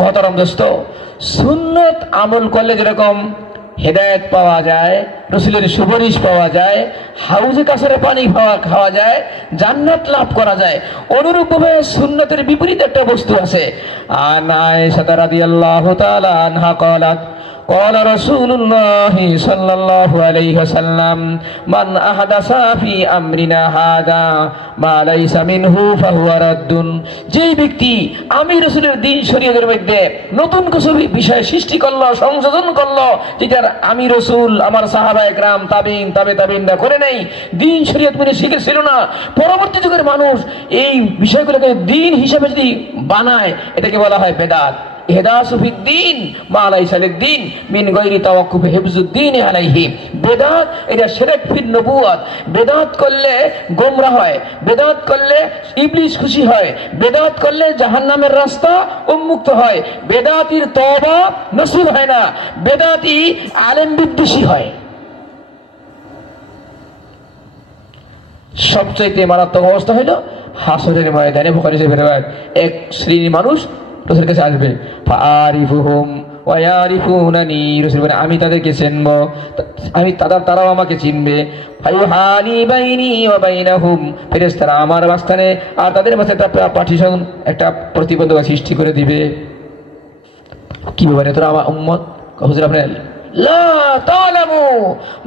মহতরম দোস্ত, সুন্নত আমল করলে যেরকম হেদায়েত পাওয়া যায়, রাসূলের সুপারিশ পাওয়া যায়, হাউজে কাছের পানি খাওয়া যায়, জান্নাত লাভ করা যায়, অনুরূপভাবে সুন্নতের বিপরীত একটা বস্তু আছে। আয়েশা রাদিয়াল্লাহু তাআলা আনহা ক্বালাত قال رسول الله صلى الله عليه وسلم من أحدث في أمرنا هذا ما ليس منه فهو رد। যে ব্যক্তি আমি রাসূলের দ্বীন শরীয়তের মধ্যে নতুন কিছু বিষয় সৃষ্টি করলো, সংশোধন করলো, যেটা আমি রাসূল আমার সাহাবায়ে কেরাম তাবিঈন তাবিঈনরা করে নাই, দ্বীন শরীয়ত মেনে শিখেছিল না, পরবর্তী যুগের মানুষ এই বিষয়গুলোকে দ্বীন হিসেবে যদি বানায়, এটাকে বলা হয় বেদাত। ইহদাসু ফিদ্দীন মা লাইসা লিদ্দীন মিন গায়রি তাওয়াক্কুফ হিফজুদ্দীন আলাইহি। বেদাত এটা শিরক ফির নবুয়ত। বেদাত করলে গোমরাহ হয়, বেদাত করলে ইবলিস খুশি হয়, বেদাত করলে জাহান্নামের রাস্তা উন্মুক্ত হয়, বেদাতির তওবা নসিব হয় না, বেদাতি আলেম বিদ্বেষী হয়। সবচেয়ে মারাত্মক অবস্থা হলো হাসরের ময়দানে। বুখারী শরীফের riwayat, এক শ্রেণীর মানুষ রাসূলের কাছে আসবে, ফাআরিফুহুম ওয়া ইয়ারিফুনানি, রাসূল বলেন আমি তাদেরকে চিনব, তারাও আমাকে চিনবে। ফায়ুহানি বাইনি ওয়া বাইনাহুম, ফেরেশতারা আমার মাঝখানে আর তাদের মাঝে একটা পার্টিশন, একটা প্রতিবন্ধকতা সৃষ্টি করে দিবে। কি বলে তোরা আমার উম্মত? হুজুর আপনি লা তালামু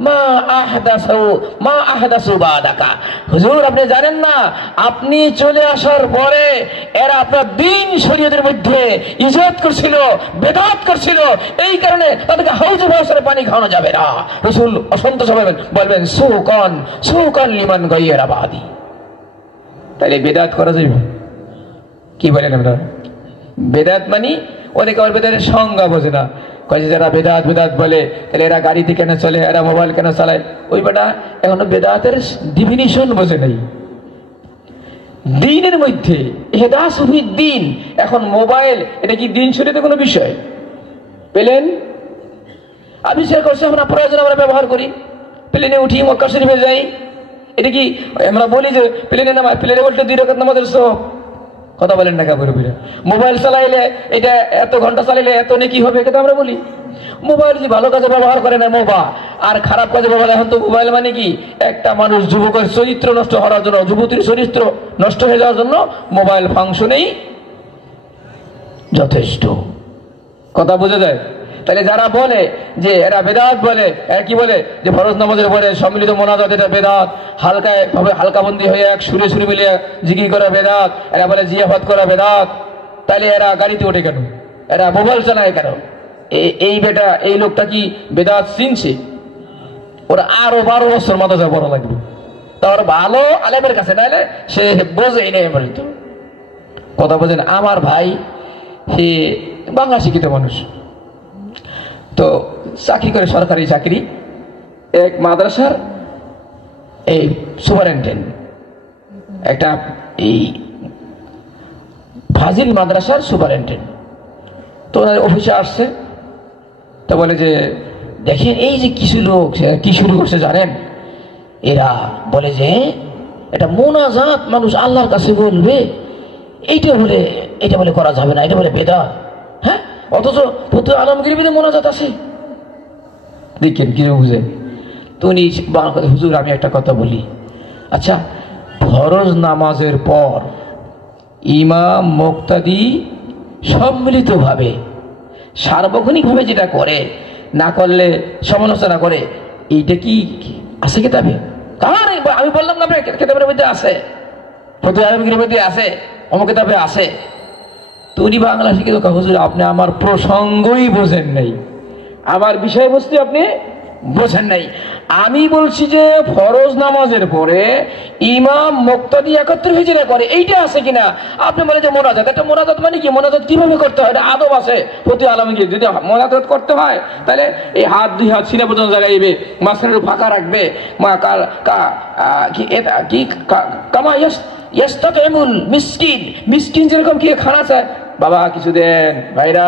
মা আহদাসু বাদাকা, হুজুর আপনি জানেন না, আপনি চলে আসার পরে এরা আপনার দ্বীন শরীয়তের মধ্যে ইজাদ করছিল, বেদাত করছিল, এই কারণে তাদেরকে হাউজে কাউসারে পানি খাওয়ানো যাবে না। রাসূল অসন্তোষ হবেন, বলবেন সুকান লিমান গায়রা বাদি। তাহলে বেদাত করা যাবে? কি বলেন আপনারা? বেদাত মানে অনেকে আবার বেদাতের সংজ্ঞা বোঝে না, কয়ে যারা বেদাত বলে তাহলে এরা গাড়িতে কেন চলে, এরা মোবাইল কেন চালায়? ওই বেটা এখনো বেদাতের ডিফিনিশন বোঝে নাই। দ্বীনের মধ্যে ইহদাসু ফিদ্দীন, এখন মোবাইল এটা কি দ্বীন শরীয়তে কোনো বিষয় পেলেন? আবিষ্কার করছে, আমরা প্রয়োজন আমরা ব্যবহার করি, প্লেনে উঠি মক্কা শরীফে যাই, এটা কি আমরা বলি যে প্লেনে নামাজ, প্লেনে উঠলে 2 রাকাত নামাজের সওয়াব? কথা বলেন না কাবুর উপরে। মোবাইল চালাইলে এটা এত ঘন্টা চালাইলে এত নেকি হবে, এটা আমরা বলি। মোবাইল যদি ভালো কাজে ব্যবহার করে না আর খারাপ কাজে ব্যবহার, এখন তো মোবাইল মানে কি একটা মানুষ যুবকের চরিত্র নষ্ট হওয়ার জন্য, যুবতীর চরিত্র নষ্ট হয়ে যাওয়ার জন্য মোবাইল ফাংশনেই যথেষ্ট। কথা বোঝা যায়? তাহলে যারা বলে যে এরা বেদাত বলে, এরা কি বলে যে ফরজ নামাজের পরে সম্মিলিত মোনাজাত এটা বেদাত, হালকাবন্দি হয়ে এক সুরে মিলে জিকির করা বেদাত, এরা বলে জিয়াফত করা বেদাত, তাহলে এরা গাড়িতে ওঠে কেন, এরা মোবাইল চালায় কেন? এই লোকটা কি বেদাত চিনছে? ওরা আরো 12 বছর মাদ্রাসা পড়া লাগবে, তার ভালো আলেমের কাছে, নাহলে সে বোঝেই নেই বলিত। কথা বোঝেন? আমার ভাই সে বাংলা শিক্ষিত মানুষ, তো চাকরি করে, সরকারি চাকরি, এক মাদ্রাসার এই সুপারিনটেন্ডেন্ট, একটা এই ফাজিল মাদ্রাসার সুপারিনটেন্ডেন্ট। তো ওনার অফিসে আসছে, তো বলে যে দেখেন এই যে কিছু লোক কি শুরু করছে জানেন, এরা বলে যে এটা মোনাজাত মানুষ আল্লাহর কাছে বলবে, এটা বলে করা যাবে না, এটা বলে বেদাত। হ্যাঁ, অথচ ফতুয়া আলমগীরের বিরুদ্ধে মোনাজাত আছে। দেখেন কি বুঝে। তো উনি হুজুর আমি একটা কথা বলি, আচ্ছা ফরজ নামাজের পর ইমাম মুক্তাদি সম্মিলিতভাবে সার্বক্ষণিকভাবে যেটা করে, না করলে সমালোচনা করে, এইটা কি আছে কিতাবে? কারণ আমি বললাম না কিতাবের মধ্যে আছে, ফতুয়া আলমগীরের মধ্যে আছে, অমুক কিতাবে আছে। তো উনি বাংলা শিখে তো হুজুর আপনি আমার প্রসঙ্গই বোঝেন নাই, আমার বিষয়বস্তু আপনি বোঝেন নাই। আমি বলছি যে ফরজ নামাজের পরে ইমাম মুক্তাদি একত্র হয়ে যেটা করে, এইটা আছে কিনা? আপনি বলে যে মোনাজাত, একটা মোনাজাত মানে কি, মোনাজাত কিভাবে করতে হয়, এটা আদব আছে। ফতুয়া আলমগীর যদি মোনাজাত করতে হয় তাহলে এই হাত 2 হাত সিনা পর্যন্ত জায়গাইবে, মাঝখানে ফাঁকা রাখবে, মিসকিন যেরকম কি খানা চায়, বাবা কিছু দেন, ভাইরা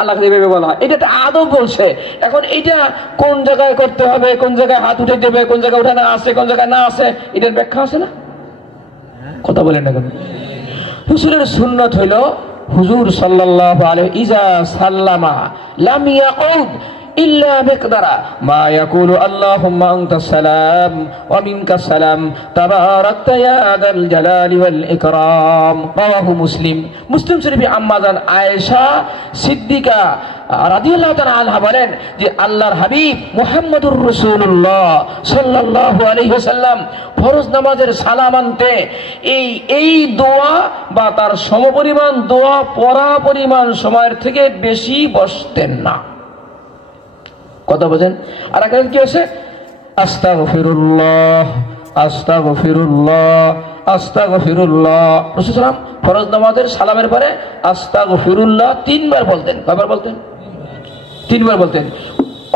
আল্লাহকে এভাবে বলা, এটা একটা আদব বলছে। এখন এটা কোন জায়গায় করতে হবে, কোন জায়গায় হাত উঠে দেবে, কোন জায়গায় উঠানো আছে, কোন জায়গায় না আছে, এটার ব্যাখ্যা আছে না? কথা বলেন না কেন? হুজুরের সুন্নত হইল হুজুর সাল্লাল্লাহু আলাইহি ইজা সাল্লামা লাম ইয়াকুদ ইল্লা বিকদারা মা ইয়াকুলু আল্লাহুম্মা আনতাস সালাম ওয়া মিনকাস সালাম তাবারাকতা ইয়া যাল জালালি ওয়াল ইকরাম। রাওয়াহু মুসলিম। মুসলিম শরীফে আম্মাজান আয়েশা সিদ্দিকা রাদিয়াল্লাহু তাআলা আনহা বলেন যে আল্লাহর হাবিব মুহাম্মদুর রাসূলুল্লাহ সাল্লাল্লাহু আলাইহি ওয়াসাল্লাম ফরজ নামাজের সালাম আনতে এই দোয়া বা তার সমপরিমাণ দোয়া পড়া পরিমাণ সময়ের থেকে বেশি বসতেন না। কথা বোঝেন? আর একটা কি আছে? আস্তাগফিরুল্লাহ আস্তাগফিরুল্লাহ আস্তাগফিরুল্লাহ। রাসূল সাল্লাল্লাহু আলাইহি ওয়াসাল্লাম ফরজ নামাজের সালামের পরে আস্তাগফিরুল্লাহ 3 বার বলতেন। কয়বার বলতেন? 3 বার বলতেন।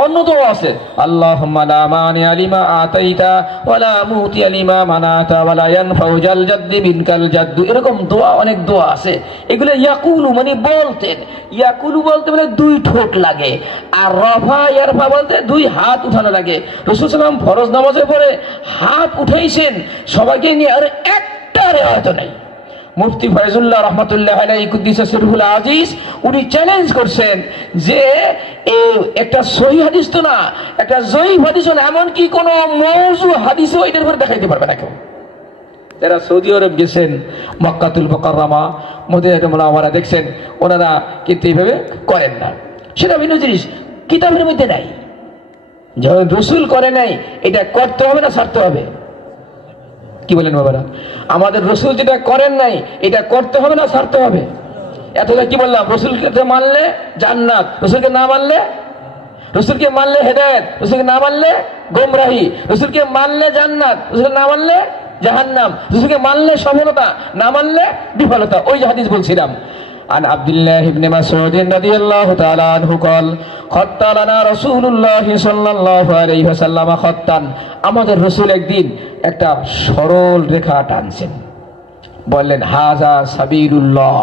অন্য দোয়া আছে, আল্লাহুম্মা লা মানিআ লিমা আতাইতা ওয়া লা মুতিয়া লিমা মানাতা ওয়া লা ইয়ানফাউ জাল জাদ্দি মিনকাল জাদ্দু। এরকম দোয়া, অনেক দোয়া আছে। এগুলো ইয়াকুলু মানে বলতেন। ইয়াকুলু বলতে মানে 2 ঠোঁট লাগে, আর রফা ইয়ারফা বলতে 2 হাত উঠানো লাগে। রাসূল সাল্লাল্লাহু আলাইহি ওয়াসাল্লাম ফরজ নামাজের পরে হাত উঠাইছেন সবাইকে নিয়ে, আর একটা রিওয়ায়াত নাই। মুফতি ফয়জুল্লাহ রহমাতুল্লাহ আলাইহি কুদ্দিসা সিরহুল আজিজ উনি চ্যালেঞ্জ করছেন যে একটা সহিহ হাদিস তো না, একটা জয়ীফ হাদিস না, এমনকি কোন মওযু হাদিসও এটার উপরে দেখাইতে পারবে না কেউ। যারা সৌদি আরব গেছেন, মক্কাতুল মুকাররমা, মদিনাতুল মুনাওয়ারা দেখছেন, ওনারা কিন্তু এইভাবে করেন না। সেটা ভিন্ন জিনিস, কিতাবের মধ্যে নাই। যখন রাসূল করে নাই, এটা করতে হবে না ছাড়তে হবে? কি বলেন বাবারা? আমাদের রাসূল যেটা করেন নাই, এটা করতে হবে না ছাড়তে হবে? এতটা কি বললাম? রাসূলকে মানলে জান্নাত, রাসূলকে না মানলে, রাসূলকে মানলে হেদায়েত, রাসূলকে না মানলে গোমরাহি, রাসূলকে মানলে জান্নাত, রাসূলকে না মানলে জাহান্নাম, রাসূলকে মানলে সফলতা, না মানলে বিফলতা। ওই যে হাদিস বলছিলাম। عن عبد الله بن مسعود رضي الله تعالى عنه قال خط لنا رسول الله صلى الله عليه وسلم خطا। আমাদের রাসূল একদিন একটা সরল রেখা টানছেন, বললেন হাযা সাবিলুল্লাহ,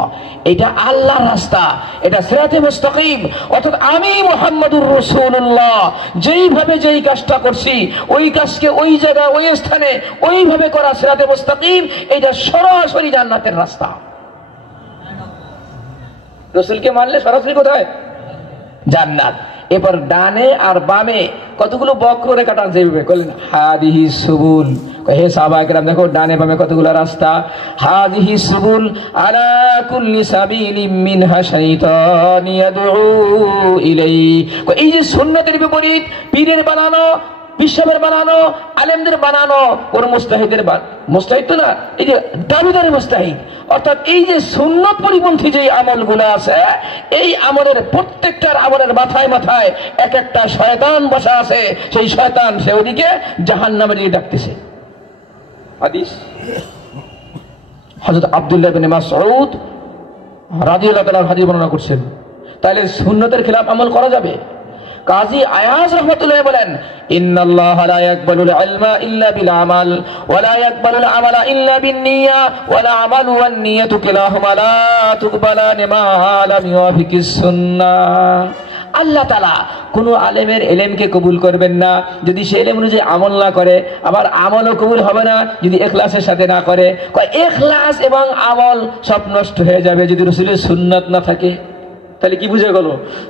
এটা আল্লাহর রাস্তা, এটা সিরাতে মুস্তাকিম। অর্থাৎ আমি মুহাম্মদুর রাসূলুল্লাহ যেইভাবে যেই কাজটা করছি, ওই কাজকে ওই জায়গায় ওই স্থানে ওইভাবে করা সিরাতে মুস্তাকিম, এটা সরাসরি জান্নাতের রাস্তা। রাসূলকে মানলে সরাসরি কোথায়? জান্নাত। এবার ডানে আর বামে কতগুলো বক্ররেখা টানছে, বললেন হাদিহি সুবুল। হে সাহাবায়ে কেরাম দেখো ডানে বামে কতগুলো রাস্তা। হাদিহি সুবুল আলা কুল্লি সাবিলিম মিনহা শাইতান ইয়াদউ ইলাইহি। এই যে সুন্নতের বিপরীত পীরের বানানো, বিশ্ববের বানানো, আলেমদের বানানো, কোন মুস্তাহিদের মুস্তাহিদ তো না, এই যে দাবিদারি মুস্তাহিদ। অর্থাৎ এই যে সুন্নত পরিপন্থী যে আমলগুলো আছে, এই আমলের প্রত্যেকটার আমলের মাথায় মাথায় এক একটা শয়তান বসা আছে। সেই শয়তান সে ওদিকে জাহান্নামের দিকে ডাকতেছে। হাদিস হযরত আব্দুল্লাহ ইবনে মাসউদ রাদিয়াল্লাহু তাআলা হাদিস বর্ণনা করছেন। তাহলে সুন্নতের খিলাফ আমল করা যাবে? কাজী আয়াজ রাহমাতুল্লাহ বলেন ইন্নাল্লাহা লা ইয়াকবালুল ইলমা ইল্লা বিল আমাল ওয়া লা ইয়াকবালুল আমালা ইল্লা বিন নিয়্যা ওয়া লা আমালু ওয়ান নিয়্যাতু কিলাহুমা লা তুকবালানি মা লাম ইউয়াফিকিস সুন্নাহ। আল্লাহ তাআলা কোন আলেমের ইলমকে কবুল করবেন না যদি সে ইলম অনুযায়ী আমল না করে, আবার আমলও কবুল হবে না যদি ইখলাসের সাথে না করে। ইখলাস এবং আমল সব নষ্ট হয়ে যাবে যদি রাসূলের সুন্নাত না থাকে। তাহলে কি বুঝে গেল?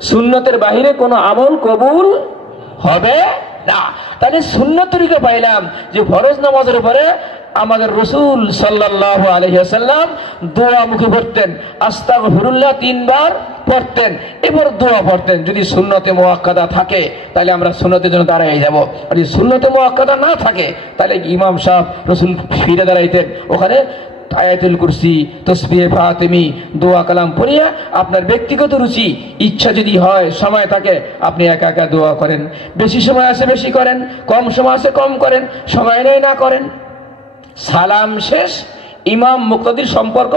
সুন্নতের বাহিরে কোনো আমল কবুল হবে না। তাহলে সুন্নত তরিকা পাইলাম যে ফরজ নামাজের উপরে আমাদের রাসূল সাল্লাল্লাহু আলাইহি ওয়াসাল্লাম দোয়া মুখে পড়তেন, আস্তাগফিরুল্লাহ 3 বার পড়তেন, এরপর দোয়া পড়তেন। যদি সুন্নতে মুআক্কাদা থাকে তাহলে আমরা সুন্নতের জন্য দাঁড়িয়ে যাব, আর যদি সুন্নতে মুআক্কাদা না থাকে তাহলে ইমাম সাহেব রাসূল ফিরে দাঁড়াইতেন, ওখানে আয়াতুল কুরসি, তাসবিহ ফাতিমি, দোয়া কালাম পড়িয়া আপনার ব্যক্তিগত রুচি ইচ্ছা যদি হয়, সময় থাকে, আপনি একা একা দোয়া করেন। বেশি সময় আছে বেশি করেন, কম সময় আছে কম করেন, সময় নেই না করেন। সালাম শেষ, ইমাম মুক্তাদির সম্পর্ক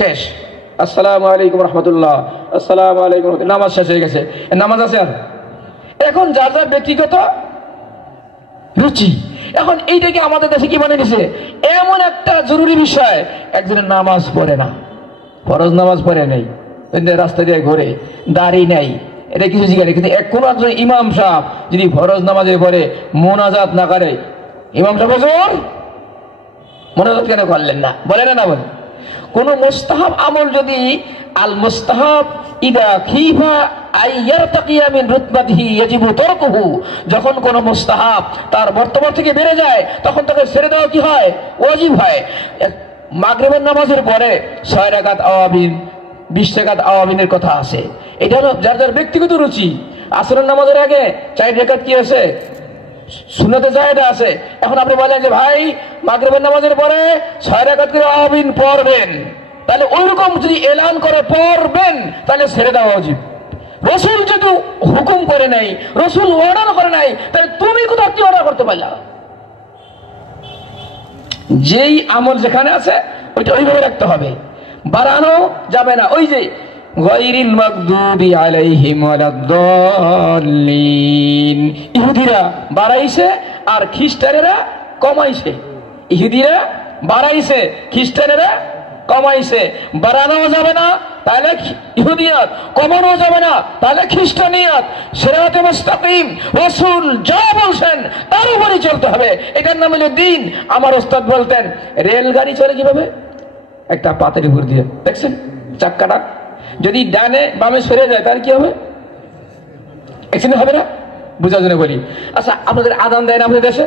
শেষ। আসসালামু আলাইকুম রাহমাতুল্লাহ, আসসালামু আলাইকুম, নামাজ শেষ হয়ে গেছে। নামাজ আছে আর এখন যার যার ব্যক্তিগত রুচি। এখন এইটাকে আমাদের দেশে কি মানে নিছে এমন একটা জরুরি বিষয়, একজনের নামাজ পড়ে না, ফরজ নামাজ পড়ে নাই, রাস্তা দিয়ে ঘুরে, দাড়ি নাই, এটা কিছু জিজ্ঞাসা। কিন্তু কোন একজন ইমাম সাহেব যদি ফরজ নামাজে পড়ে মোনাজাত না করে, ইমাম সাহেব হুজুর মোনাজাত কেন করলেন না? বলে না, না বলে। কোন মুস্তাহাব আমল যদি আল মুস্তাহাব ইদা খিফা আইয়ারতাকিয়া মিন রুতবাতিহি ইয়াজিবু তারকুহু, যখন কোন মুস্তাহাব তার মর্তবা থেকে বেড়ে যায় তখন তাকে ছেড়ে দেওয়া কি হয়? ওয়াজিব হয়। মাগরিবের নামাজের পরে 6 রাকাত আওয়াবিন 20 রাকাত আওয়াবিনের কথা আছে, এটা হলো যার যার ব্যক্তিগত রুচি। আসরের নামাজের আগে 4 রাকাত কি আছে? সুন্নতে জায়েদা আছে। এখন আপনি বলেন যে ভাই মাগরিবের নামাজের পরে 6 রাকাত করে আওয়াবিন পড়বেন, তাহলে ওইরকম যদি এলান করে পড়বেন তাহলে ছেড়ে দেওয়া উচিত। রসুল যদি হুকুম করে নাই, রসুল অর্ডার করে নাই, তাহলে তুমি কোথাও কি অর্ডার করতে পারলা? যেই আমল যেখানে আছে ওইটা ওইভাবে রাখতে হবে, বাড়ানো যাবে না। ওই যে গায়রিল মাগদুবি আলাইহিম ওয়ালাদ-দাল্লিন, ইহুদিরা বাড়াইছে আর খ্রিস্টানেরা কমাইছে। ইহুদিরা বাড়াইছে, খ্রিস্টানেরা কমাইছে। বাড়ানো যাবে না তাহলে ইহুদিয়াত, কমানো যাবে না তাহলে খ্রিস্টানিয়াত। সিরাতে মুস্তাকিম, রাসূল যা বলছেন তার উপরই চলতে হবে, এটার নাম হলো দ্বীন। আমার ওস্তাদ বলতেন রেলগাড়ি চলে কিভাবে? একটা পাতের উপর দিয়ে, দেখছেন চাক্কাটা যদি ডানে বামে সরে যায় তার কি হবে? অ্যাক্সিডেন্ট হবে না? বুঝার জন্য বলি। আচ্ছা, আপনাদের আযান দেয় না আপনাদের দেশে?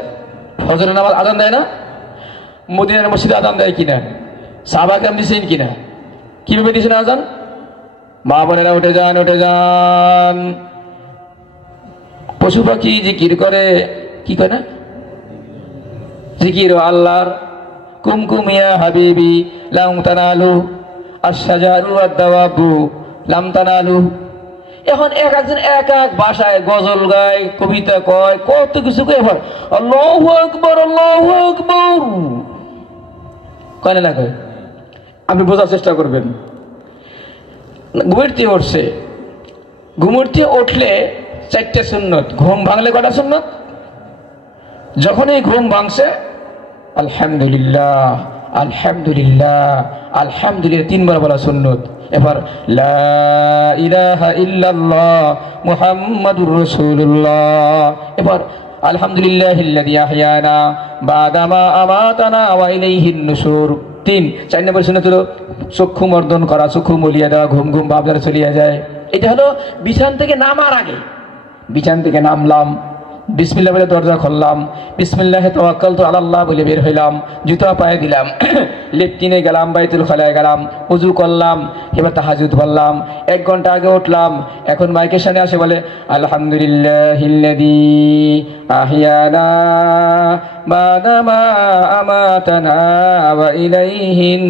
ফজরের নামাজ আযান দেয় না? মদিনার মসজিদে আযান দেয় কিনা? সাহাবা কেরাম দিয়েছেন কিনা? কিভাবে দিয়েছেন আযান? মা বোনেরা উঠে যান, উঠে যান। পশু পাখি জিকির করে, কি করে না? জিকির আল্লাহর। কুমকুম ইয়া হাবিবি লাম তানালু আশ-শাজারু ওয়াদ-দাওয়াবু লাম তানালু। এখন এক একজন এক এক ভাষায় গজল গায়, কবিতা কয়, কত কিছু কয়। এবার আল্লাহু আকবার, আল্লাহু আকবার কয় না কয়? আপনি বোঝার চেষ্টা করবেন। ঘুমুরতে উঠছে, ঘুমুরতে উঠলে 4টে সুন্নত। ঘুম ভাঙলে কটা সুন্নত? যখনই ঘুম ভাঙছে আলহামদুলিল্লাহ, আলহামদুলিল্লাহ, আলহামদুলিল্লাহ 3 বার বলা সুন্নত। এবার লা ইলাহা ইল্লাল্লাহ মুহাম্মাদুর রাসূলুল্লাহ। এবার আলহামদুলিল্লাহিল্লাযী আহয়ানা বাদা মা আমাতানা ওয়া ইলাইহিন নুশুর। 4 নম্বর সুন্নাত হলো চক্ষু মর্দন করা, চক্ষু মলিয়ে দেওয়া, ঘুম ঘুম ভাব যেন চলিয়ে যায়। এটা হলো বিছান থেকে নামার আগে। বিছান থেকে নামলাম, বিসমিল্লাহ বলে দরজা খুললাম, বিসমিল্লাহে তাওয়াক্কালতু আলাল্লাহ বলে বের হইলাম, জুতা পায়ে দিলাম, লেফটিনে গেলাম, বাইতুল খালায় গেলাম, ওযু করলাম, এবার তাহাজ্জুদ পড়লাম। 1 ঘন্টা আগে উঠলাম, এখন মাইকের সামনে আসে বলে আলহামদুলিল্লাহিল্লাযী আহয়ানা বাদা মা আমাতানা ওয়া ইলাইহিন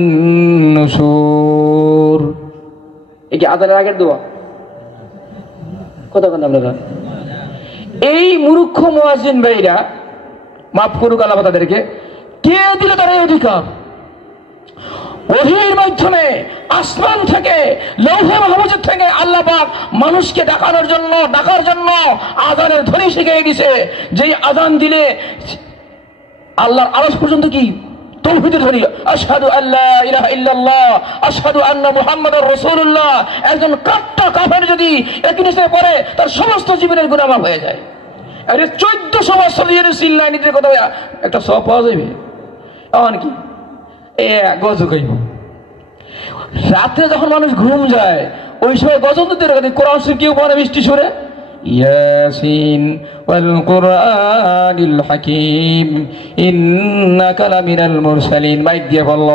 নুশুর। এই কি আযানের আগের দোয়া? কথা বলেন আপনারা। এই মূর্খ মুয়াজ্জিন ভাইরা, মাফ করুক আল্লাহ তাদেরকে, কে দিল তার এই অধিকার? ওহীর মাধ্যমে আসমান থেকে, লৌহে মাহফুজ থেকে আল্লাহ পাক মানুষকে ডাকার জন্য আযানের ধ্বনি শিখিয়ে দিয়েছে। যেই আযান দিলে আল্লাহর আরশ পর্যন্ত কি তাওহীদের ধ্বনি, আশহাদু আল্লা ইলাহা ইল্লাল্লাহ আশহাদু আন্না মুহাম্মাদুর রাসূলুল্লাহ। একজন কাট্টা কাফের যদি একই নিচে পড়ে তার সমস্ত জীবনের গুনাহ মাফ হয়ে যায়। আরে 1400 বছর ধরে চিল্লায় নিতে কথা একটা সব পাওয়া যাবে। এখন কি গজল গাইব রাতে যখন মানুষ ঘুম যায়, ওই সময় গজল দিতে কোরআন শরীফ কেউ পড়ে মিষ্টি সুরে, ইয়াসিন ওয়াল কুরআনিল হাকিম ইন্নাকা লামিনাল মুরসালিন। মাইক দিয়ে বলল,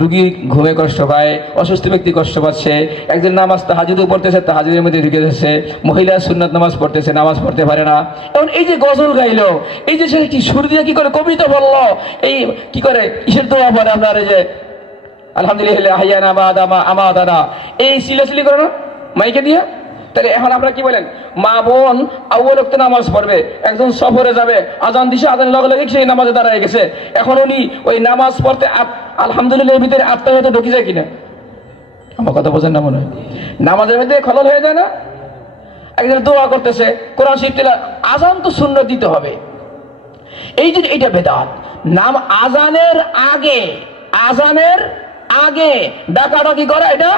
রোগী ঘুমে কষ্ট পায়, অসুস্থ ব্যক্তি কষ্ট পাচ্ছে, একজন নামাজ তাহাজ্জুদ পড়তেছে, তাহাজ্জুদের মধ্যে ঢুকে যাচ্ছে, মহিলা সুন্নাত নামাজ পড়তেছে, নামাজ পড়তে পারে না। এখন এই যে গজল গাইলো, এই যে সে কি সুর দিয়ে কি করে কবিতা বললো, এই কি করে কিসের দোয়া পড়ে আপনার, এই যে আলহামদুলিল্লাহ আহয়ানা বাদা মা আমাতানা, এই সিলাসিলি করে না মাইকে দিয়ে। তাহলে এখন আপনারা কি বলেন, মা বোন আউয়াল ওয়াক্তে নামাজ পড়বে, একজন সফরে যাবে, আজান দিছে, আজানের লগে লগে সেই নামাজে দাঁড়ায় গেছে, এখন উনি ওই নামাজ পড়তে আলহামদুলিল্লাহ এর ভিতরে আত্মা হয়তো ঢুকে যায় কিনা? আমার কথা বোঝেন না মনে হয়? নামাজের মধ্যে খলল হয়ে যায় না? একজন দোয়া করতেছে, কোরআন শরীফ তেলাওয়াত, আজান তো সুন্নাত দিতে হবে। এই যে এইটা বেদাত। নাম আজানের আগে ডাকাডাকি করা এটা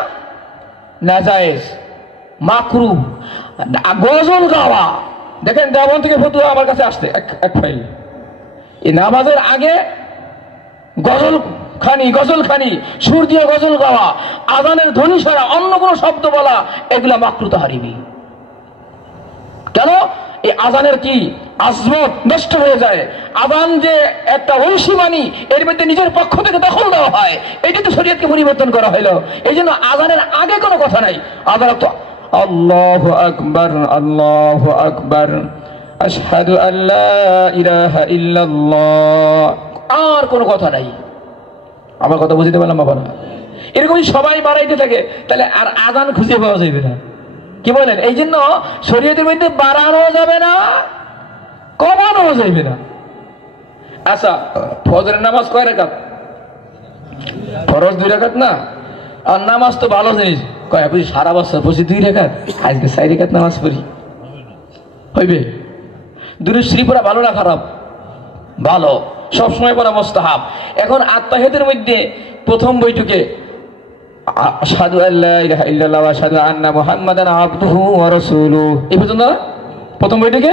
নাজায়েজ, মাকরুহ। গজল গাওয়া, দেখেন দেওবন্দ থেকে ফতুয়া আমার কাছে আসছে এক ফাইল, এই নামাজের আগে গজল খানি, গজল খানি, সুর দিয়ে গজল গাওয়া, আজানের ধ্বনি ছাড়া অন্য কোনো শব্দ বলা, এগুলা মাকরুহ তাহরিমি। কেন? এই আজানের কি আজমত নষ্ট হয়ে যায়। আজান যে একটা ঐশী বাণী, এর মধ্যে নিজের পক্ষ থেকে দখল দেওয়া হয়, এটি তো শরীয়তকে পরিবর্তন করা হলো। এই জন্য আজানের আগে কোনো কথা নাই। আজান তো আল্লাহু আকবার, আল্লাহু আকবার, আশহাদু আল্লা ইলাহা ইল্লাল্লাহ, আর কোনো কথা নাই। আমার কথা বুঝতে পারলাম বাবারা? এরকমই সবাই বাড়াইতে থাকে, তাহলে আর আজান খুঁজে পাওয়া যাবে না। কি বলেন? এই জন্য শরীয়তের মধ্যে বাড়ানো যাবে না, কমানো যাবে না। আচ্ছা, ফজরের নামাজ কয় রাকাত? ফরজ 2 রাকাত না? আর নামাজ তো ভালো জিনিস, কয় বুঝি সারা বছর বসে 2 রাকাত, আজকে 4 রাকাত নামাজ পড়ি, হইবে? দুরূদ শরীফ পড়া ভালো না খারাপ? ভালো, সবসময় পড়া মুস্তাহাব। এখন আত্তাহিয়াতের মধ্যে প্রথম বৈঠকে আশহাদু আল্লা ইলাহা ইল্লাল্লাহ ওয়া আশহাদু আন্না মুহাম্মাদান আবদুহু ওয়া রাসূলুহু, এই পর্যন্ত প্রথম বৈঠকে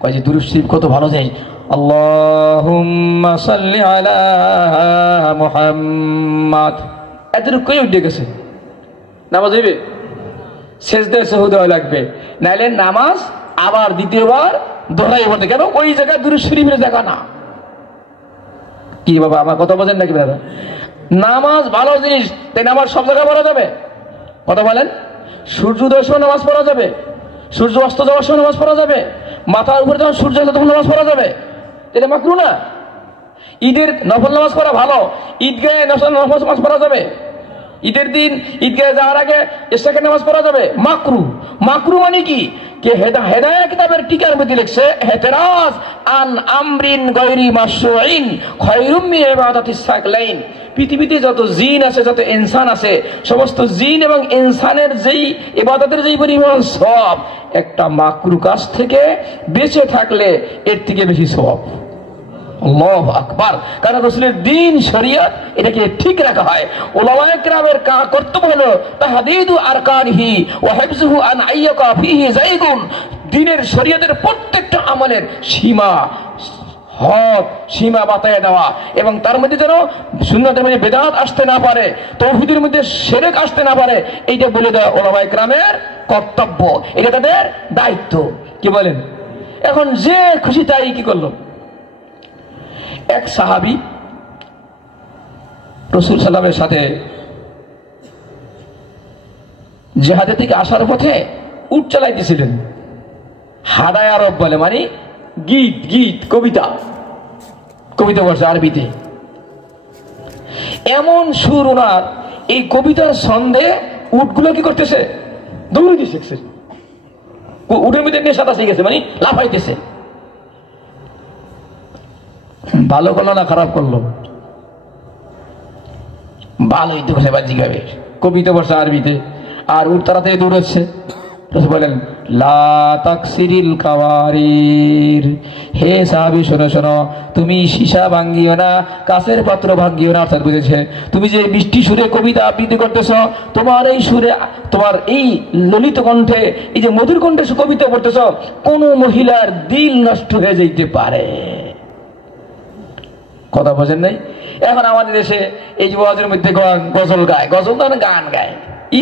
কয় যে দুরূদ শরীফ কত ভালো যায়, আল্লাহুম্মা সাল্লি আলা মুহাম্মাদ, এতটুকু কই উঠে গেছে, নামাজ হইবে? সেজদায় সহু দেওয়া লাগবে, নাইলে নামাজ আবার দ্বিতীয়বার দোহরাই হতে। কেন? ওই জায়গায় দুরূদ শরীফের জায়গা না। কি বাবা, আমার কথা বোঝেন নাকি দাদা? নামাজ ভালো জিনিস, তাই নামাজ সব জায়গায় পড়া যাবে? কথা বলেন? সূর্যোদয়ের সময় নামাজ পড়া যাবে, সূর্য অস্ত যাওয়ার সময় নামাজ পড়া যাবে, মাথার উপরে যখন সূর্য আসে তখন নামাজ পড়া যাবে, এটা মাকরুহ না? ঈদের নফল নামাজ পড়া ভালো, ঈদগাহে নফল নামাজ পড়া যাবে, ঈদের দিন ঈদগাহে যাওয়ার আগে ইশরাকের নামাজ পড়া যাবে, মাকরুহ। মাকরুহ মানে কি? কে হেদায়াত কিতাবের টিকার মধ্যে লিখছে, ইহতিরাজ আন আমরিন গায়রি মাশরুইন খায়রুম মিন ইবাদাতিস সাকলাইন। পৃথিবীতে যত জিন আছে, যত ইনসান আছে, সমস্ত জিন এবং ইনসানের যেই ইবাদতের যেই পরিমাণ সওয়াব, একটা মাকরুহ কাজ থেকে বেঁচে থাকলে এর থেকে বেশি সওয়াব। আল্লাহু আকবার। কারণ রাসূলের দ্বীন শরীয়ত এটাকে ঠিক রাখা হয়। উলামায়ে কেরামের কর্তব্য হলো তাহদীদু আরকানিহি ওয়া হিফযুহু আন আইয়াকা ফিহি যায়গুন। দ্বীনের শরীয়তের প্রত্যেকটা আমলের সীমা হদ সীমা বাতায় দেওয়া, এবং তার মধ্যে যেন সুন্নাতের মধ্যে বেদাত আসতে না পারে, তাওহীদের মধ্যে শিরক আসতে না পারে, এইটা বলে দেওয়া উলামায়ে কেরামের কর্তব্য, এটা তাদের দায়িত্ব। কি বলেন? এখন যে খুশি তাই কি করলো? এক সাহাবী রাসূল সাল্লাল্লাহু আলাইহি সাথে জিহাদে থেকে আসার পথে উট চালাইতেছিলেন। হাদায় আরব বলে, মানে গীত, গীত, কবিতা, কবিতা বলছে আরবিতে। এমন সুর ওনার, এই কবিতার ছন্দে উটগুলো কি করতেছে? দৌড়ে দিচ্ছে। উটের মধ্যে নেশা শিখে গেছে, মানে লাফাইতেছে। ভালো করলো না খারাপ করলো? ভালোই তো সেবার জিগাবে, কবিতা বলছে আরবিতে, আর উট তাড়াতাড়ি দৌড়াচ্ছে। বলেন লা তাকসিরিল কাওয়ারির, হে সাহাবী শোনো শোনো, তুমি সীসা ভাঙ্গিও না, কাঁচের পাত্র ভাঙ্গিও না। অর্থাৎ বুঝেছে, তুমি যে মিষ্টি সুরে কবিতা আবৃত্তি করতেছ, তোমার এই সুরে, তোমার এই ললিত কণ্ঠে, এই যে মধুর কণ্ঠে কবিতা পড়তেছ, কোন মহিলার দিল নষ্ট হয়ে যেতে পারে। কথা বোঝেন নাই? এখন আমাদের দেশে এই যে ওয়াজের মধ্যে গজল গায়, গজল মানে গান গায়,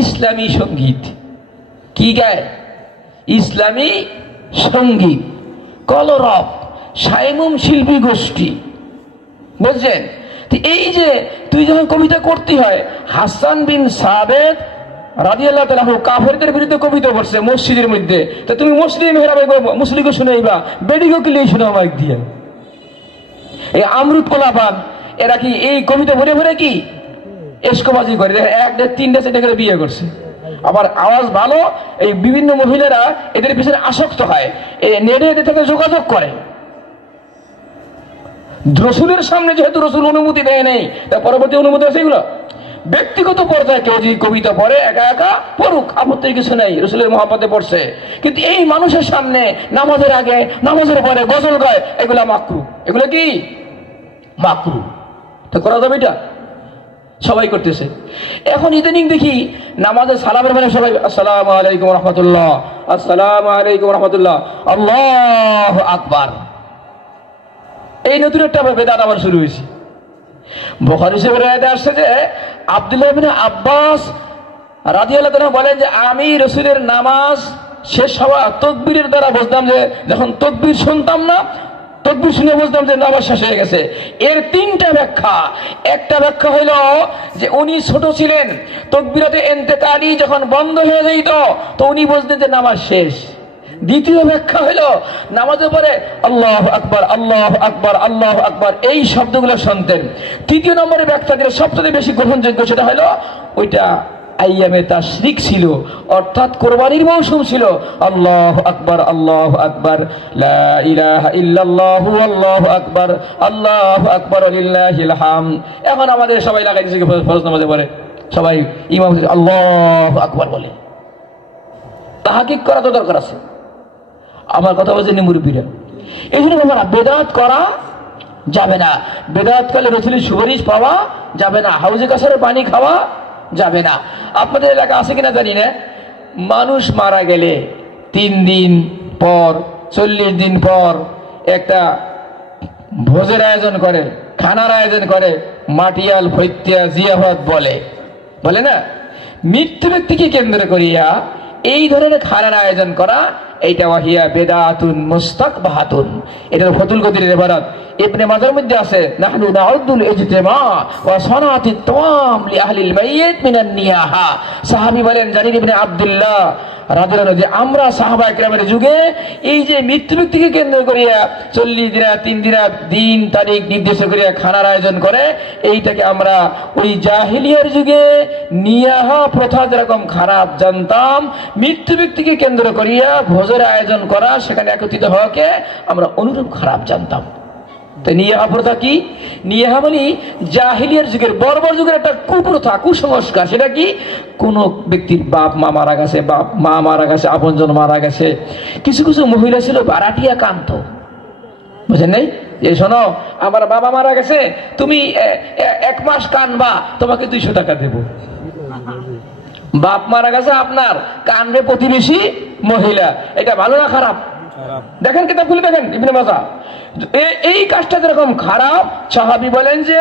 ইসলামী সঙ্গীত। কি গায়? ইসলামী সঙ্গীত, কলরব, সাইমুম শিল্পী গোষ্ঠী, বুঝছেন? এই যে তুই যখন কবিতা করতে হয়, হাসান বিন সাবেত রাদিয়াল্লাহু তাআলা কাফেরদের বিরুদ্ধে কবিতা পড়ছে মসজিদের মধ্যে, তো তুমি মুসলিম মেহরাবে মুসলিমকে শুনাইবা, বেডিগো কি লিয়ে শোনাও মাইক দিয়ে। এই আমরুদ কোলাপান এরা কি এই কবিতা ভরে ভরে কি এসকোবাজি করে? 1, 2, 3, 4 করে বিয়ে করছে, আবার আওয়াজ ভালো, এই বিভিন্ন মহিলারা এদের পিছনে আসক্ত হয়, নেটে এদের সাথে যোগাযোগ করে। রাসূলের সামনে যেহেতু রাসূল অনুমতি দেয় নেই, তার পরবর্তী অনুমতি আছে এগুলো। ব্যক্তিগত পর্যায়ে কেউ যদি কবিতা পড়ে, একা একা পড়ুক, আপত্তির কিছু নেই, রাসূলের মহব্বতে পড়ছে। কিন্তু এই মানুষের সামনে নামাজের আগে, নামাজের পরে গজল গায়, এগুলা মাকরুহ। এগুলো কি মাকরুহ? তো করা যাবে এটা? সবাই করতেছে। এখন ইদানিং দেখি নামাজের সালামের মানে সবাই আসসালামু আলাইকুম রাহমাতুল্লাহ, আসসালামু আলাইকুম রাহমাতুল্লাহ, আল্লাহু আকবার। এই নতুন একটা বেদাত আবার শুরু হয়েছে। বুখারী শরীফের রায়ে আসছে যে আব্দুল্লাহ ইবনে আব্বাস রাদিয়াল্লাহু তাআলা বলেন যে আমি রাসূলের নামাজ শেষ হওয়া তাকবীরের দ্বারা বুঝতাম যে যখন তাকবীর শুনতাম না, তাকবীর শুনে বুঝতাম যে নামাজ শেষ হয়ে গেছে। এর তিনটা ব্যাখ্যা। একটা ব্যাখ্যা হইল যে উনি ছোট ছিলেন, তাকবীরাতে ইন্তেকালি যখন বন্ধ হয়ে যেত তো উনি বুঝতেন যে নামাজ শেষ। দ্বিতীয় ব্যাখ্যা হলো নামাজের পরে আল্লাহু আকবার আল্লাহু আকবার আল্লাহু আকবার এই শব্দগুলো শুনতেন। তৃতীয় নম্বরে ব্যাখ্যা দিলে সবচেয়ে বেশি গ্রহণযোগ্য সেটা হলো ওইটা আইয়ামে তাশরিক ছিল, অর্থাৎ কোরবানির মৌসুম ছিল। আল্লাহু আকবার লা ইলাহা ইল্লাল্লাহু আল্লাহু আকবার লিল্লাহিল হামদ। এখন আমাদের সবাই লাগাই দিয়েছে ফরজ নামাজে পড়ে সবাই ইমাম আল্লাহু আকবার বলে। তাহকিক করা তো দরকার আছে। আমার কথা বলছেন মুরব্বীরা, এই জন্য বাবা বেদাত করা যাবে না। বেদাত করলে রাসূলের সুপারিশ পাওয়া যাবে না। হাউজে কাছারে পানি খাওয়া যাবে না। আপনাদের এলাকা আছে কিনা জানি না, মানুষ মারা গেলে 3 দিন পর 40 দিন পর একটা ভোজের আয়োজন করে, খানার আয়োজন করে, মাটিয়াল ফৈত্যা জিয়াফত বলে না। মৃত্যু ব্যক্তিকে কেন্দ্র করিয়া এই ধরনের খানার আয়োজন করা এইটা ওয়াহিয়া বেদাতুন মুস্তাকবাহাতুন। এটা ফতুল কদিরের ইবারত। ইবনে মাজার মধ্যে আছে নাহনু নাউদুল ইজতিমা ওয়া সানাতিত তাওয়াম লি আহলিল মাইয়িত মিনান নিয়াহা। সাহাবী বলেন জারির ইবনে আব্দুল্লাহ রাদিয়াল্লাহু আনহু যে আমরা সাহাবা একরামের যুগে এই যে মৃত্যু ব্যক্তিকে কেন্দ্র করিয়া 40 দিন 3 দিন দিন তারিখ নির্দেশ করিয়া খানার আয়োজন করে, এইটাকে আমরা ওই জাহিলিয়ার যুগে নিয়াহা প্রথা যেরকম খারাপ জানতাম, মৃত্যু ব্যক্তিকে কেন্দ্র করিয়া ভোজের আয়োজন করা সেখানে একত্রিত হওয়াকে আমরা অনুরূপ খারাপ জানতাম। তাই নিয়াহা প্রথা কি? নিয়াহা মানে জাহিলিয়ার যুগের বর্বর যুগের একটা কুপ্রথা, কুসংস্কার। সেটা কি? কোন ব্যক্তির বাপ মা মারা গেছে, বাপ মা মারা গেছে, আপনজন মারা গেছে, কিছু কিছু মহিলা ছিল বারাটিয়া কান্ত, বুঝেন নাই? যে শোনো আমার বাবা মারা গেছে, তুমি 1 মাস কানবা, তোমাকে 200 টাকা দেব। বাপ মারা গেছে আপনার, কানবে প্রতিবেশী মহিলা, এটা ভালো না খারাপ? দেখেন কিতাব খুলে দেখেন ইবনে মাজাহ। এই কাজটা যেরকম খারাপ, সাহাবী বলেন যে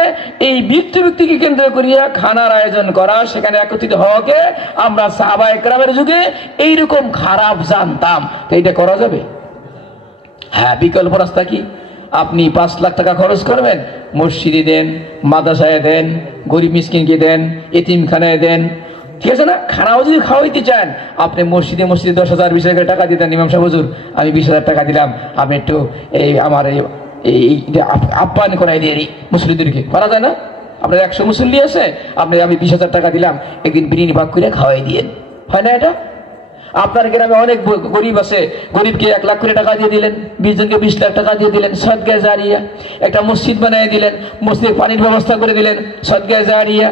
এই মৃত্যু ব্যক্তিকে কেন্দ্র করিয়া খানার আয়োজন করা, সেখানে একত্রিত হওয়াকে আমরা সাহাবা একরামের যুগে এইরকম খারাপ জানতাম। তো এইটা করা যাবে? হ্যাঁ, বিকল্প রাস্তা কি? আপনি 5 লাখ টাকা খরচ করবেন, মসজিদে দেন, মাদ্রাসায় দেন, গরিব মিসকিনকে দেন, এতিমখানায় দেন, ঠিক আছে না? খানাও যদি খাওয়াইতে চান, আপনি মসজিদে 10,000 20,000 টাকা দিতেন, ইমাম সাহেব হুজুর আমি 20,000 টাকা দিলাম, আপনি একটু এই আমার এই আপ্যায়ন করাই দিয়ে মুসল্লিদেরকে। করা যায় না? আপনার 100 মুসল্লি আছে, আমি 20,000 টাকা দিলাম, একদিন বিরিয়ানি ভাগ করে খাওয়াই দিয়েন, হয় না এটা? আপনার গ্রামে অনেক গরিব আছে, গরিবকে 1 লাখ করে টাকা দিয়ে দিলেন, 20 জনকে 20 লাখ টাকা দিয়ে দিলেন, সদকা জারিয়া। একটা মসজিদ বানিয়ে দিলেন, মসজিদে পানির ব্যবস্থা করে দিলেন, সদকা জারিয়া।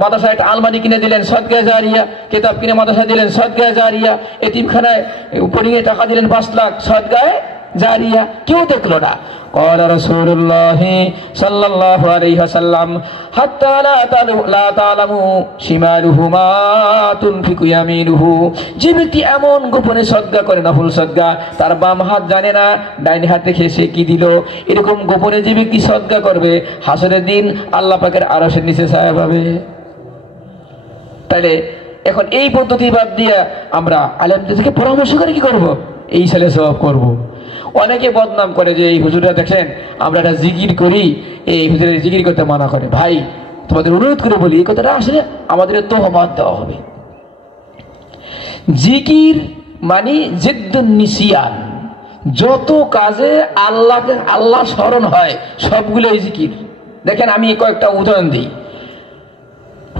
মাদ্রাসায় একটা আলমারি কিনে দিলেন, সদকা জারিয়া। কিতাব কিনে মাদ্রাসায় দিলেন, সদকা জারিয়া। এতিমখানায় উপরিয়ে টাকা দিলেন 5 লাখ, সদকা জারিয়া। কেউ দেখলো না। قال رسول الله صلى الله عليه وسلم حتى لا تعلموا شماله ما تنفق يمينه। যে ব্যক্তি এমন গোপনে সদকা করে, নফল সদকা, তার বাম হাত জানে না ডাইন হাত দেখে সে কি দিল। এরকম গোপনে যে ব্যক্তি সদকা করবে, হাসরের দিন আল্লাহ পাকের আরশের নিচে ছায়া পাবে। তাহলে এখন এই পদ্ধতি বাদ দিয়ে আমরা আলেমদের থেকে পরামর্শ করে কি করব? এই সালে সওয়াব করব। অনেকে বদনাম করে যে এই হুজুররা দেখেন আমরা একটা জিকির করি, এই হুজুরের জিকির করতে মানা করে। ভাই তোমাদের অনুরোধ করে বলি, এই কথাটা আসলে আমাদের তোহমত দেওয়া হবে। জিকির মানে জিদ্দুন নিসিয়ান, যত কাজে আল্লাহ স্মরণ হয় সবগুলোই জিকির। দেখেন আমি কয়েকটা উদাহরণ দিই।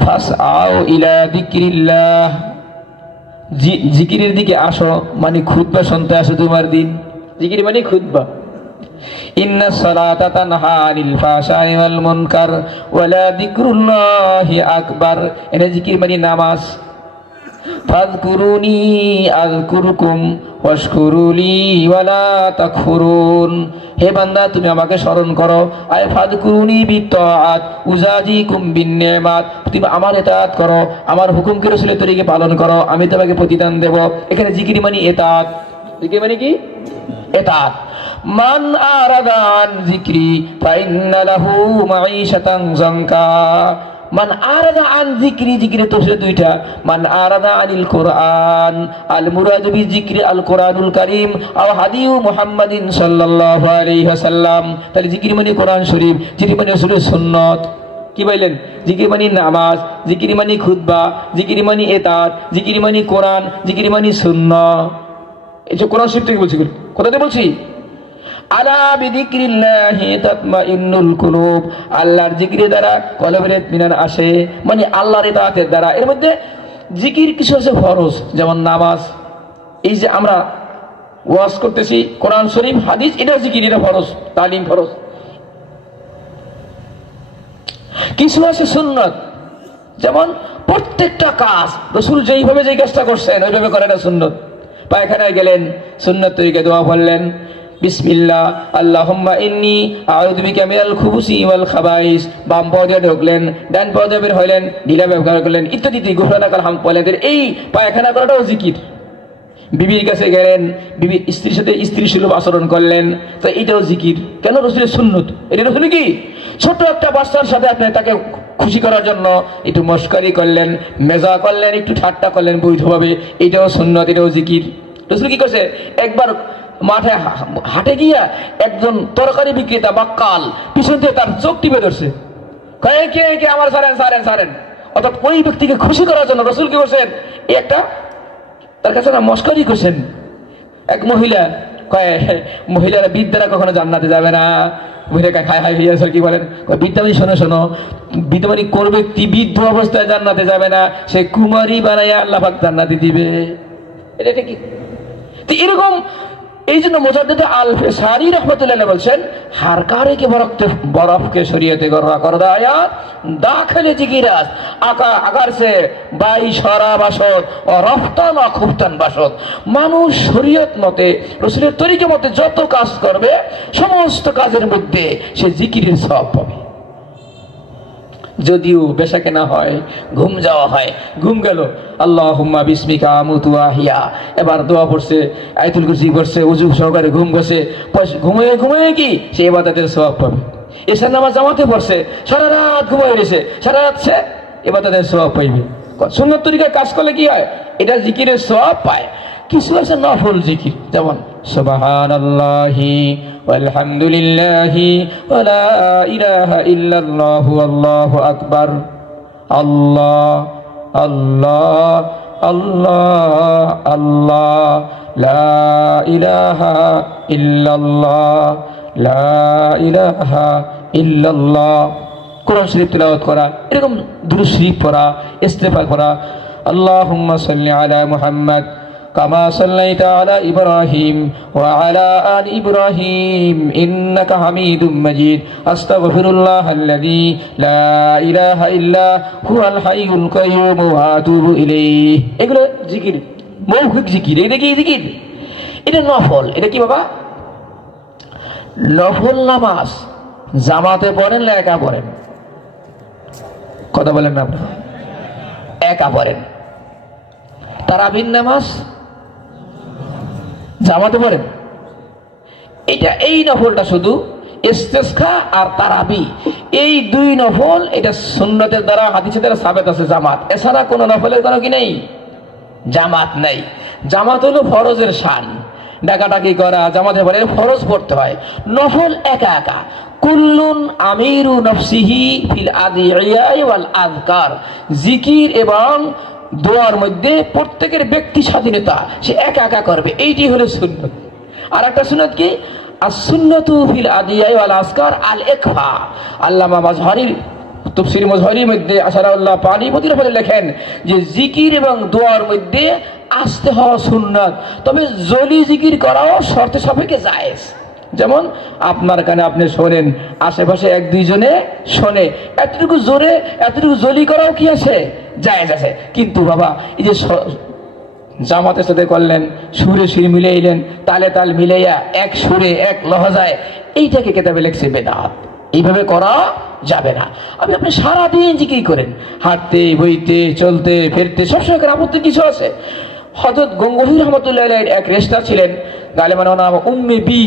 ফাসআউ ইলা যিকরিল্লাহ, জিকিরের দিকে আসো মানে খুতবা শুনতে আসো তোমার দিন। জিকির মানে খুতবা। ইন্নাস সালাতা তানহা আনিল ফাহশাই ওয়াল মুনকার ওয়ালা যিকরুল্লাহি আকবার। এটা জিকির মানে নামাজ। ফাযকুরুনি আযকুরুকুম ওয়াশকুরুলি ওয়ালা তাকফুরুন। হে বান্দা তুমি আমাকে স্মরণ করো। আয় ফাযকুরুনি বিত্তাআত উজাজিকুম বিন্নিমাত। তুমি আমার ইতাআত করো, আমার হুকুমকে রাসূলের তরিকে পালন করো, আমি তোমাকে প্রতিদান দেব। এখানে জিকির মানে ইতাআত। জিকির মানে কি? এতাত। মান আরাদা আন যিকরি ফাইন্না লাহু মাঈশাতান যানকা। মান আরাদা আন যিকরি, যিকরের তাফসীর দুইটা। মান আরাদা আনিল কোরআন, আল মুরাদু বি যিকরি আল কোরআনুল কারীম আও হাদিউ মুহাম্মাদিন সাল্লাল্লাহু আলাইহি ওয়াসাল্লাম। তাহলে যিকির মানে কোরআন শরীফ, যিকির মানে রাসূলের সুন্নাত। কি বললেন? জিকির মানি নামাজ, জিকির মানি খুতবা, জিকির মানি এতাত, জিকির মানি কোরআন, জিকির মানি সুন্নাহ। এই যে কোরআন শরীফ থেকে বলছি, কোথাতে বলছি? আলা বিযিকরিল্লাহি তাতমাইন্নুল কুলুব, আল্লাহর জিকিরের দ্বারা কলবের ইতমিনান আসে, মানে আল্লাহর ইতাআতের দ্বারা। এর মধ্যে জিকির কিছু আছে ফরজ, যেমন নামাজ। এই যে আমরা ওয়াজ করতেছি, কোরআন শরীফ হাদিস, এটা জিকির, এটা ফরজ, তালিম ফরজ। কিছু আছে সুন্নত, যেমন প্রত্যেকটা কাজ রাসূল যেইভাবে যেই কাজটা করছেন ওইভাবে করা, এটা সুন্নত। পায়খানায় গেলেন, সুন্নত তরিকায় দোয়া পড়লেন, বিসমিল্লাহ আল্লাহুম্মা ইন্নী আউযু বিকা মিনাল খুবুসি ওয়াল খাবাইস। বাম পাও দিয়ে ঢুকলেন, ডান পাও দিয়ে বের হইলেন, ঢিলা ব্যবহার করলেন, ইত্যাদি গুফরানাকাল হামদ পড়লেন। এই পায়খানা করাটাও জিকির। বিবির কাছে গেলেন, বিবি স্ত্রীর সাথে স্ত্রী সুলভ আচরণ করলেন, তো এটাও জিকির। কেন? রাসূলের সুন্নত। এটা রাসূল কি ছোট একটা বাচ্চার সাথে আপনি তাকে খুশি করার জন্য একটু মস্কারি করলেন, মেজা করলেন, একটু ঠাট্টা করলেন বৈধভাবে, এটাও সুন্নত, এটাও জিকির। রাসূল কি করছে? একবার মাঠে হাটে গিয়া একজন তরকারি বিক্রেতা বাক্কাল পিছন থেকে তার চোখ টিপে ধরছে, কয় কে কে আমার সারেন সারেন সারেন। অর্থাৎ ওই ব্যক্তিকে খুশি করার জন্য রাসূল কি করছেন? একটা তার কাছে না মস্কারি করছেন। এক মহিলা কয়, মহিলারা বিদ্যারা কখনো জান্নাতে যাবে না। মহিলা খায় হাই হইয়া কি বলেন? বিদ্যামানি শোনো শোনো, বিদ্যামানি কোন ব্যক্তি বৃদ্ধ অবস্থায় জান্নাতে যাবে না, সে কুমারী বানাইয়া আল্লাহ পাক জান্নাতে দিবে। এটা কি? তো এরকম এই জন্য মুজাদ্দিদ আল ফিসারি রাহমাতুল্লাহ বলছেন, হার কারে কে বরফ কে শরীয়তে গররা কর দায়া দাখিলে জিকিরাত আকা আগার সে বাই সারা বাসত ও রফতান ও খুফতান বাসত। মানুষ শরীয়ত মতে, রাসূলের তরিকা মতে যত কাজ করবে, সমস্ত কাজের মধ্যে সে জিকিরের সওয়াব পাবে। যদিও বেশা কেনা হয়, ঘুম যাওয়া হয়, ঘুম গেল, আল্লাহুম্মা বিসমিকা আমুতু ওয়া আহইয়া, এবার দোয়া পড়ছে, আয়াতুল কুরসি পড়ছে, ওযু সহকারে ঘুম গেছে, ঘুমিয়ে ঘুমিয়ে কি সে ইবাদতের সওয়াব পাবে। এশার নামাজ জামাতে পড়ছে, সারা রাত ঘুমিয়ে রয়েছে, সারা রাত সে ইবাদতের সওয়াব পাইবে। সুন্নাত তরিকায় কাজ করলে কি হয়? এটা জিকিরের সওয়াব পায়। কিছু আছে নফল জিকির, যেমন সুবহানাল্লাহি ওয়ালহামদুলিল্লাহি ওয়া লা ইলাহা ইল্লাল্লাহু আল্লাহু আকবার, আল্লাহ আল্লাহ আল্লাহ আল্লাহ, লা ইলাহা ইল্লাল্লাহ লা ইলাহা ইল্লাল্লাহ। কোরআন শরীফ তিলাওয়াত করা, এরকম দুরূদ শরীফ পড়া, ইস্তেগফার করা। আল্লাহুম্মা সাল্লি আলা মুহাম্মাদ কামা সাল্লাইতা আলা ইব্রাহিম ওয়া আলা আলি ইব্রাহিম ইন্নাকা হামিদুম মাজিদ। আস্তাগফিরুল্লাহাল্লাযী লা ইলাহা ইল্লা হুয়াল হাইয়ুল কাইয়্যুম ওয়া আতুবু ইলাইহি। এগুলো জিকির, মৌখিক জিকির। এটা কি জিকির? এটা নফল। এটা কি বাবা? নফল নামাজ জামাতে পড়েন না একা পড়েন? কথা বলেন না আপনারা? একা পড়েন। তারাবির নামাজ জামাতে পড়েন। এটা এই নফলটা শুধু ইস্তেসকা আর তারাবি, এই দুই নফল, এটা সুন্নতের দ্বারা হাদিসের দ্বারা সাবেত আছে জামাত। এছাড়া কোন নফলের দ্বারা কি নেই? জামাত নাই। জামাত হলো ফরজের শান, ডাকাডাকি করা, জামাতে পড়ে ফরজ পড়তে হয়। নফল একা একা। কুল্লুন আমিরু নফসিহি ফিল আদিয়া ওয়াল আযকার, জিকির এবং দোয়ার মধ্যে প্রত্যেকের ব্যক্তি স্বাধীনতা, সে একা একা করবে। এইটি হলো সুন্নত। আর একটা সুন্নত কি? as-sunnatu fil adiya wal azkar al-ikhfa। আল্লামা মাজহারির তাফসীর মাজহারির মধ্যে আশারাউল্লাহ পানিপতির ফলে লেখেন যে জিকির এবং দোয়ার মধ্যে আস্তে হওয়া সুন্নাত, তবে জলি জিকির করাও শর্তে সাপেক্ষে জায়েজ। যেমন আপনার কানে আপনি শোনেন, আশেপাশে এক দুইজনে শোনে, এতটুকু জোরে এতটুকু জলি করাও কি আছে? জায়েজ আছে। কিন্তু বাবা এই যে জামাতের সাথে করলেন, সুরে সুর মিলাইলেন, তালে তাল মিলাইয়া এক সুরে এক লহজায়, এইটাকে কেতাবে লেখছে বেদাত। এইভাবে করা যাবে না। আপনি সারাদিন জিকির করেন, হাঁটতে বইতে চলতে ফিরতে, সবসময় আপত্তি কিছু আছে? হযরত গঙ্গোহী রহমাতুল্লাহ আলাইহির এক রেশতা ছিলেন, গালিবান নাম উম্মে বি।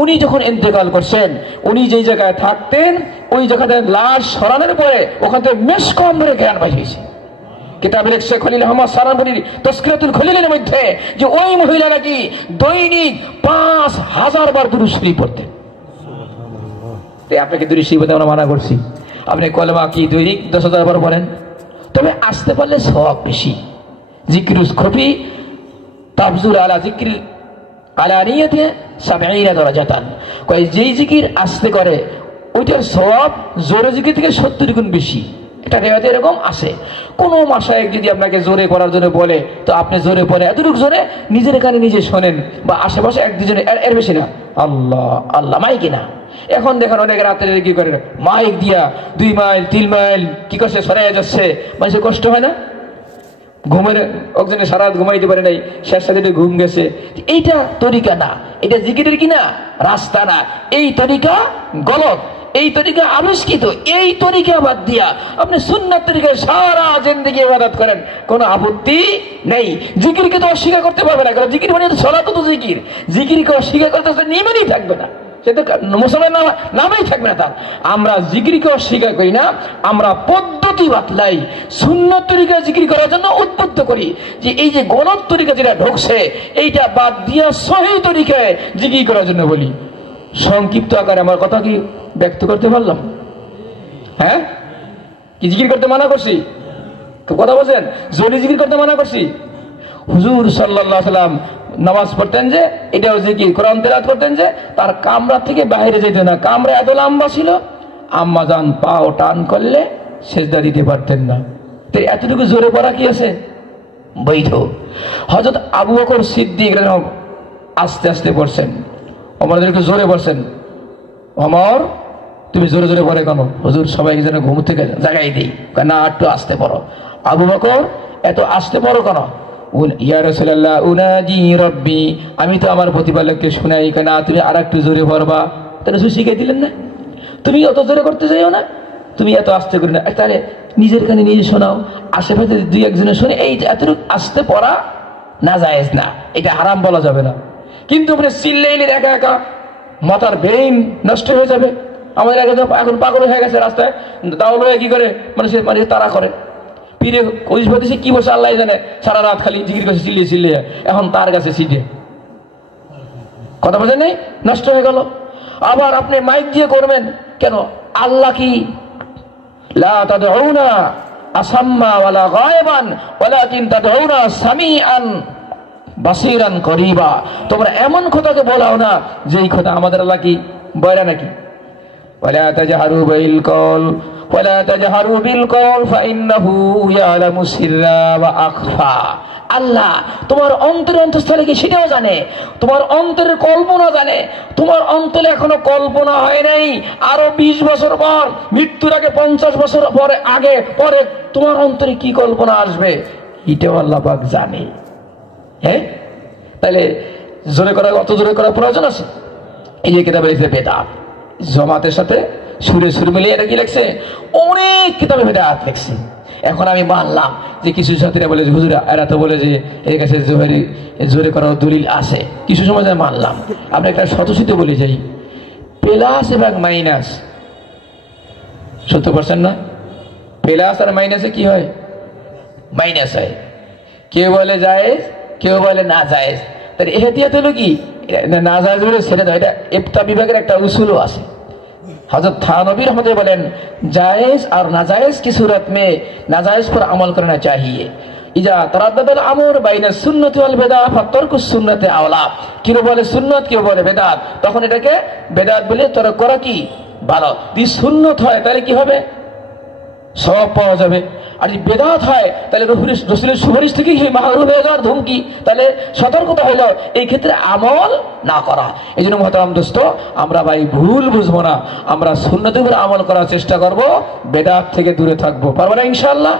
উনি যখন ইন্তেকাল করছেন, উনি যেই জায়গায় থাকতেন ওই জায়গাতে লাশ সরানোর পরে ওখান থেকে মেশকম ধরে জ্ঞান পাঠিয়েছে। কিতাবের শেখ খলিল আহমদ সারাবনির তাসকিরাতুল খলিলের মধ্যে যে ওই মহিলা নাকি দৈনিক 5000 বার দুরূদ শরীফ পড়তেন। তাই আপনাকে দুরূদ শরীফ পড়তে আমরা মানা করছি, আপনি কলেমা কি দৈনিক 10000 বার পড়েন, তবে আসতে পারলে সওয়াব বেশি। জিকিরুল খফি তাফজুল আলা জিকির আলানিয়াতে 70 দারাজাতান, কয় যেই জিকির আসতে করে ওইটার সওয়াব জোরে জিকির থেকে 70 গুণ বেশি। এটা রেওয়াতে এরকম আছে। কোন মাশায়েখ যদি আপনাকে জোরে করার জন্য বলে তো আপনি জোরে পড়ে এতটুকু জোরে নিজের কানে নিজে শোনেন, বা আশেপাশে এক দুজনে, এর বেশি না। আল্লাহ আল্লাহ মাইকে না। এখন দেখেন অনেকে রাত্রে কি করে মাইক দিয়া 2 মাইল 3 মাইল কি করছে সরাইয়া যাচ্ছে, মানুষের কষ্ট হয় না? ঘুমের একজনে সারা রাত ঘুমাইতে পারে নাই, শেষ সাথে ঘুম গেছে। এইটা তরিকা না, এটা জিকিরের কি না রাস্তা না, এই তরিকা গলত, এই তরিকা আবিষ্কৃত। এই তরিকা বাদ দিয়া আপনি সুন্নাত তরিকায় সারা জিন্দেগি ইবাদত করেন, কোনো আপত্তি নেই। জিকিরকে তো অস্বীকার করতে পারবে না, কারণ জিকির মানে তো সালাত, তো জিকির। জিকিরকে অস্বীকার করতে নিয়মেই থাকবে না, সে তো মুসলমান নামেই থাকবে না তার। আমরা জিকিরকে অস্বীকার করি না, আমরা পদ্ধতি বাতলাই, সুন্নাত তরিকায় জিকির করার জন্য উদ্বুদ্ধ করি যে এই যে গলত তরিকা যেটা ঢুকছে এইটা বাদ দিয়া সহিহ তরিকায় জিকির করার জন্য বলি। সংক্ষিপ্ত আকারে আমার কথা কি ব্যক্ত করতে পারলাম? হ্যাঁ, কি জিকির করতে মানা করছি? কথা বলছেন, জোরে জিকির করতে মানা করছি? হুজুর সাল্লাল্লাহু আলাইহি ওয়াসাল্লাম নামাজ পড়তেন যে, এটাও জিকির, কোরআন তেলাওয়াত করতেন যে, তার কামরা থেকে বাইরে যেত না। কামরা এত লম্বা ছিল, আম্মা জান পাও টান করলে সেজদা দিতে পারতেন না। তো এতটুকু জোরে পড়া কি আছে? বৈধ। হযরত আবু বকর সিদ্দিক আস্তে আস্তে পড়ছেন, ওমর একটু জোরে পড়ছেন। ওমর তুমি জোরে জোরে পড়ে কেন? হুজুর সবাইকে যেন ঘুম থেকে জাগাই দিই। না, একটু আস্তে পড়ো। আবু বকর এত আস্তে পড়ো কেন? ইয়া রাসূলুল্লাহ উনাজি রব্বি, আমি তো আমার প্রতিপালককে শোনাই। কেন তুমি আর একটু জোরে পড়বা? তাহলে শিখিয়ে দিলেন না, তুমি অত জোরে করতে চাইও না, তুমি এত আস্তে করে না, তাহলে নিজের কানে নিজে শোনাও, আশেপাশে 2-1 শুনে। এই এতটুকু আস্তে পড়া না জায়েজ না, এটা হারাম বলা যাবে না। কিন্তু আপনি চিল্লাইলেন একা একা, মাথার ব্রেইন নষ্ট হয়ে যাবে। আমাদের এখন পাগল হয়ে গেছে রাস্তায়, তাহলে কি করে মানুষ তারা করে পীরে কলিজবাদী কি বসে আল্লাহ জানে, সারা রাত খালি জিকির কাছে চিল্লিয়ে চিল্লিয়ে, এখন তার কাছে সিটে কথা বলেন নেই, নষ্ট হয়ে গেল। আবার আপনি মাইক দিয়ে করবেন কেন? আল্লাহ কি লা তাদউনা আসাম্মা ওয়ালা গায়বান ওয়ালাকিন তাদউনা সামিআন বাসিরান করিবা। তোমরা এমন কথাকে বলাও না যেই কথা আমাদের আল্লাহ কি বয়রা নাকি? ওয়ালা তাজহারু বিল কওল ওয়ালা তাজহারু বিল কওল ফাইন্নাহু ইয়ালামু সিররা ওয়া আখফা। আল্লাহ তোমার অন্তরের অন্তঃস্থলে কি সেটাও জানে, তোমার অন্তরের কল্পনা জানে। তোমার অন্তরে এখনো কল্পনা হয় নাই, আরো 20 বছর পর, মৃত্যুর আগে 50 বছর পরে পরে তোমার অন্তরে কি কল্পনা আসবে এটাও আল্লাহ পাক জানে। হ্যাঁ, তাহলে জোরে করা, অত জোরে করার প্রয়োজন আছে? এই যে কিতাবে লিখছে বেদাত, জমাতের সাথে সুরে সুর মিলিয়ে এটা কি লিখছে, অনেক কিতাবে বেদাত লিখছে। এখন আমি মানলাম যে কিছু ছাত্রীরা বলে যে হুজুর এরা তো বলে যে এর কাছে জোরে করার দলিল আছে, কিছু সময় মানলাম। আপনি একটা স্বতঃসিদ্ধ বলে যাই, প্লাস এবং মাইনাস 70% না, প্লাস আর মাইনাসে কি হয়? মাইনাস হয়। কেউ বলে জায়েজ, কেউ বলে না জায়েজ। তাহলে এহতিয়াত হলো কি, না জায়েজ বলে ছেড়ে দাও। এটা ইফতা বিভাগের একটা উসুলও আছে। हज़रत थानवी रहमतुल्लाह बोलें जायज़ और नाजायज़ की सूरत में नाजायज़ पर अमल करना चाहिए। इजा तरद्ददल अमर বাইনা সুন্নাত ওয়াল বিদআত ফাতরকুস সুন্নাতে আওলা। কেউ বলে সুন্নাত, কেউ বলে বিদআত, তখন এটাকে বিদআত বলে তরক করা কি ভালো। যদি সুন্নাত হয় তাহলে কি হবে? সওয়াব পাওয়া যাবে। আর যদি বেদাত হয় তাহলে রাসূলের সুপারিশ থেকে কি মাহরুম হয়ে যাওয়ার ধমকি। তাহলে সতর্কতা হলো এই ক্ষেত্রে আমল না করা। এই জন্য মুহতারাম দোস্ত, আমরা ভাই ভুল বুঝবো না, আমরা সুন্নতের উপর আমল করার চেষ্টা করব, বেদাত থেকে দূরে থাকবো। পারবো না ইনশাআল্লাহ।